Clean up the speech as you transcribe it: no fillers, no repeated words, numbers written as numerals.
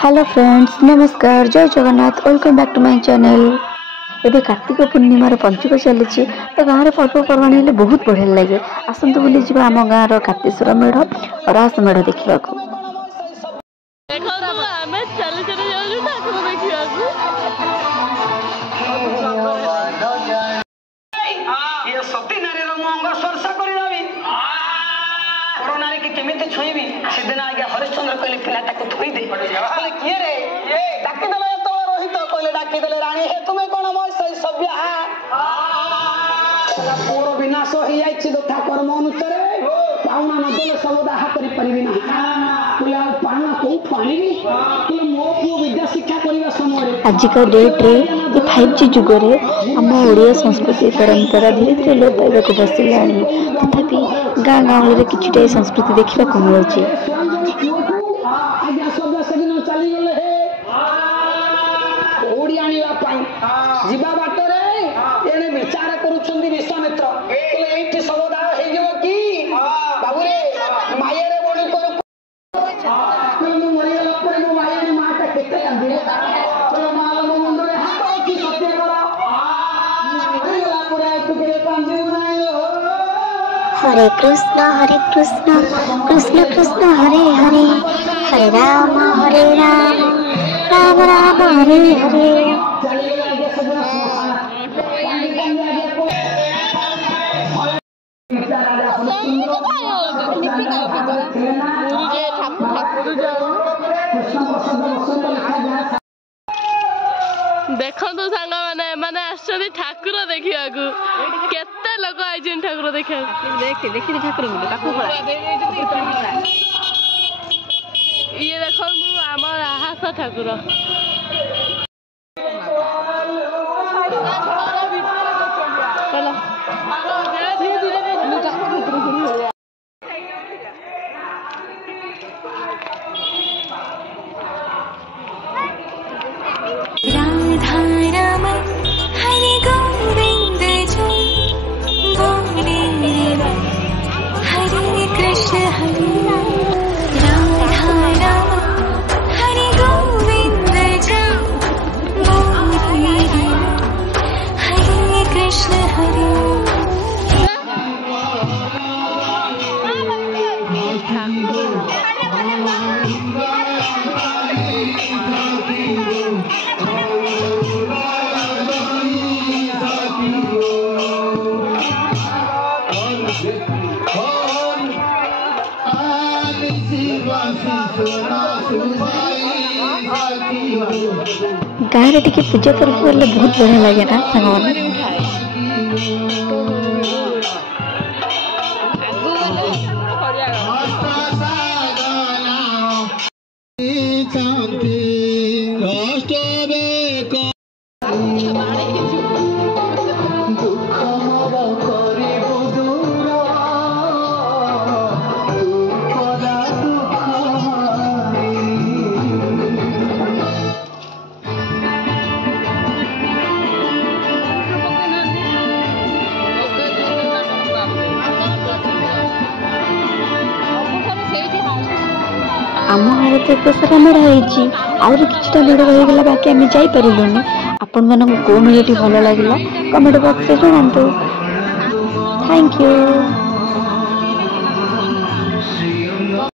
Hello friends, नमस्कार, जय Jagannath, welcome back to my channel. एबे कार्तिक पूर्णिमार पंचुक चली तो गाँव में पर्वपर्वाणी हेल्ले बहुत बढ़िया लगे। आसतु बुली जी आम गाँव कार्तिकेश्वर मेढ़ और रास मेढ़ देखा। केमिति छुईबी सेदिन आगे हरिश्चंद्र कहले पिलाटा को थोई दे कहले किए रे डाकी देले तो रोहित कहले डाकी देले रानी हे तुमे कोन मोय सही सभ्य पूरा विनाश हो जाइछि दो ठाकुर मन उत्तरे पाउना न देले सब दाह करि परिबि ना पुला पाना को पानिबी कि मो को विद्या शिक्षा करिवा समय आज का डेट रे ये 5G जुग रे हम ओडिया संस्कृति परंपरा धीरे धीरे लोप पाइबा को बसिलानी। तथापि गाँ गाँव रे किछुटे संस्कृति देखिबा को मिलुछि। आज्ञा शब्द सेदिन चली गेले हे ओडिया आनिबा पई जीवा बाटरे एने विचार करूछन्ती विश्वामित्र कहले एठी सबदा हे जेबो की बाबू रे माये रे बडी करू कहले मरि गेला परे मो माये ने माता केते कांदी कहले माला मो मुंड रे हाथ की सत्य करा मरि गेला परे तू के कांदी बनाई हरे कृष्ण कृष्ण कृष्ण हरे हरे हरे राम राम राम हरे हरे। देखो सांग मैंने आश्चर्य ठाकुर देखा केते लोक आई ठाकुर देखा देखी ठाकुर ये देख आम राहास ठाकुर गाँव रे टिके पूजा कर बहुत बढ़िया लगे ना सांग आम गाँव तो एत सारा मेढ़ होती आहरी किछटा मेढ़ रहीगला बाकी आम जापरूनी। आपण मानक कौ मेढ़टी भल लगे कमेंट बॉक्स में जनातु। Thank you.